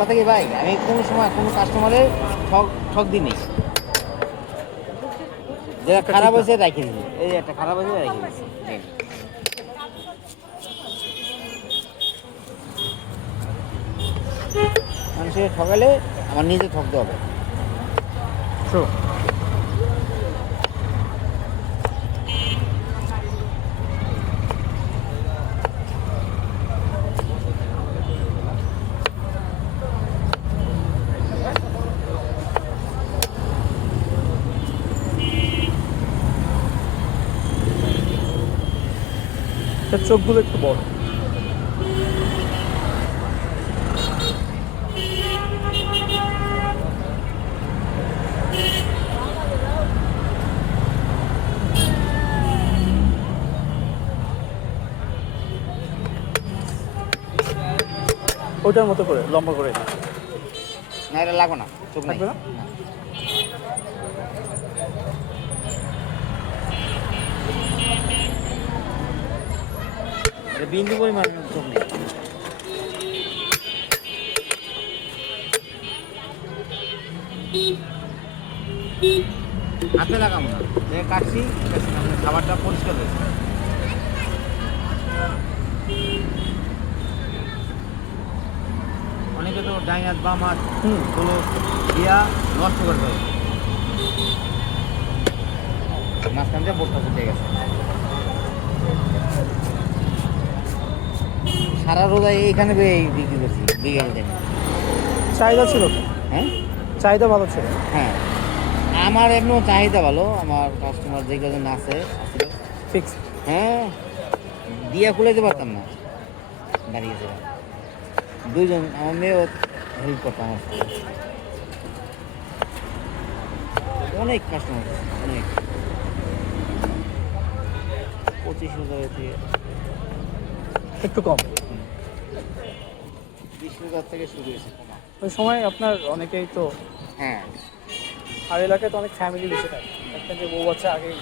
কথা কি ভাই, আমি কোনো সময় কোনো কাস্টমারের ঠক ঠক দিই নেই। যেটা খারাপ হয়েছে রেখে দিই, এই যে একটা খারাপ হয়েছে রেখে দিচ্ছি। মানুষের ঠকালে আমার নিজে ঠকতে হবে। চোখগুলো একটু বড়। ওইটার মতো করে লম্বা করে না এটা লাগো না, চোখ নাই। থাকবে না? না। এটা বিন্দু পরিমাণ চোখ নেই। হাতে লাগাবো না, যে কাটছি খাবারটা পরিষ্কার হয়েছে। অনেকে তো ডাইন হাত বাম হাত গুলো দিয়া নষ্ট করে দেয়, মাঝখান দিয়ে বোটটা ফুটে গেছে। সারা রোজায় এইখানে বিক্রি করছি বিকেল টাইমে। চাহিদা ছিল তো? হ্যাঁ চাহিদা ভালো ছিল। হ্যাঁ, আমার এমনিও চাহিদা ভালো, আমার কাস্টমার যে কজন আছে আসলে ফিক্স। হ্যাঁ, দিয়া খুলাইতে পারতাম না, দাঁড়িয়েছিলাম। দুইজন আমার মেয়েও হেল্প করতাম আমার সাথে। অনেক কাস্টমার, অনেক 25,000 থেকে একটু কম। 20,000 থেকে শুরু হয়েছে কমা। ওই সময় আপনার অনেকেই তো, হ্যাঁ আর এলাকায় তো অনেক ফ্যামিলি বেশি থাকে, একটা যে বউ বাচ্চা আগেই